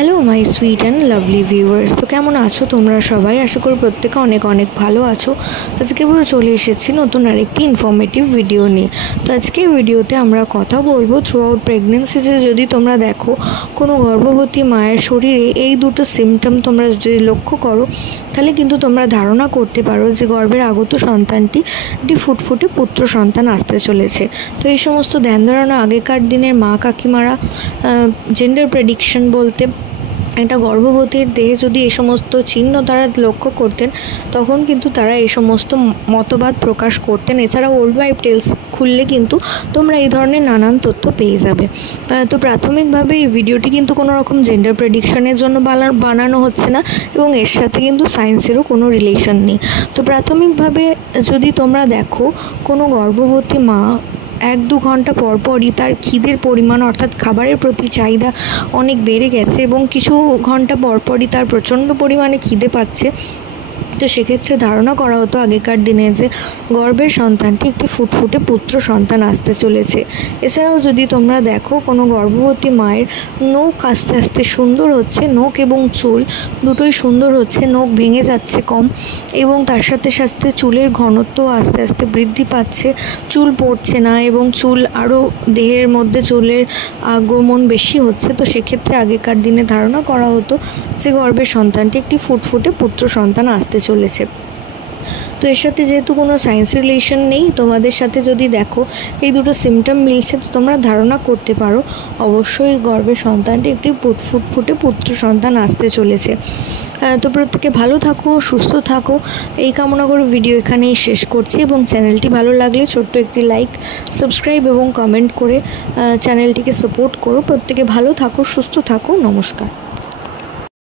Hello my sweet and lovely viewers. তো কেমন আছো তোমরা সবাই? আশা করি প্রত্যেকে অনেক অনেক ভালো আছো। আজকে পুরো চলে এসেছি নতুন আরেকটি ইনফরমেটিভ ভিডিও নিয়ে। তো আজকে ভিডিওতে আমরা কথা বলবো থ্রু আউট প্রেগনেন্সিতে যদি তোমরা দেখো কোনো গর্ভবতী মায়ের শরীরে এই দুটো সিমটম তোমরা যদি লক্ষ্য করো, তাহলে কিন্তু তোমরা ধারণা করতে পারো যে গর্ভের আগত সন্তানটি একটি ফুটফুটে পুত্র সন্তান আসতে চলেছে। তো এই সমস্ত ধ্যান ধারণা আগেকার দিনের মা কাকিমারা জেন্ডার প্রেডিকশন বলতে একটা গর্ভবতীর দেহে যদি এই সমস্ত চিহ্ন তারা লক্ষ্য করতেন, তখন কিন্তু তারা এই সমস্ত মতবাদ প্রকাশ করতেন। এছাড়া ওল্ড ওয়াইফ টেলস খুললে কিন্তু তোমরা এই ধরনের নানান তথ্য পেয়ে যাবে। তো প্রাথমিকভাবে এই ভিডিওটি কিন্তু কোনো রকম জেন্ডার প্রেডিকশনের জন্য বানানো হচ্ছে না, এবং এর সাথে কিন্তু সায়েন্সেরও কোনো রিলেশন নেই। তো প্রাথমিকভাবে যদি তোমরা দেখো কোনো গর্ভবতী মা 1-2 ঘন্টা পরপরই তার খিদের পরিমাণ অর্থাৎ খাবারের প্রতি চাহিদা অনেক বেড়ে গেছে এবং কিছু ঘন্টা পরপরই তার প্রচণ্ড পরিমাণে খিদে পাচ্ছে, তো সেক্ষেত্রে ধারণা করা হতো আগেকার দিনে যে গর্ভের সন্তানটি একটি ফুটফুটে পুত্র সন্তান আসতে চলেছে। এছাড়াও যদি তোমরা দেখো কোনো গর্ভবতী মায়ের নখ আস্তে আস্তে সুন্দর হচ্ছে, নখ এবং চুল দুটোই সুন্দর হচ্ছে, নখ ভেঙে যাচ্ছে কম, এবং তার সাথে সাথে চুলের ঘনত্ব আস্তে আস্তে বৃদ্ধি পাচ্ছে, চুল পড়ছে না এবং চুল আরও দেহের মধ্যে চুলের আগমন বেশি হচ্ছে, তো সেক্ষেত্রে আগেকার দিনে ধারণা করা হতো যে গর্ভের সন্তানটি একটি ফুটফুটে পুত্র সন্তান আসতে চলেছে। তো এর সাথে যেহেতু কোনো সায়েন্স রিলেশন নেই, তোমাদের সাথে যদি দেখো এই দুটো সিমটম মিলছে, তো তোমরা ধারণা করতে পারো অবশ্যই গর্ভের সন্তানটি একটি ফুটফুটে পুত্র সন্তান আসতে চলেছে। তো প্রত্যেকে ভালো থাকো, সুস্থ থাকো, এই কামনা করে ভিডিও এখানেই শেষ করছি। এবং চ্যানেলটি ভালো লাগলে ছোট্ট একটি লাইক, সাবস্ক্রাইব এবং কমেন্ট করে চ্যানেলটিকে সাপোর্ট করো। প্রত্যেকে ভালো থাকো, সুস্থ থাকো, নমস্কার।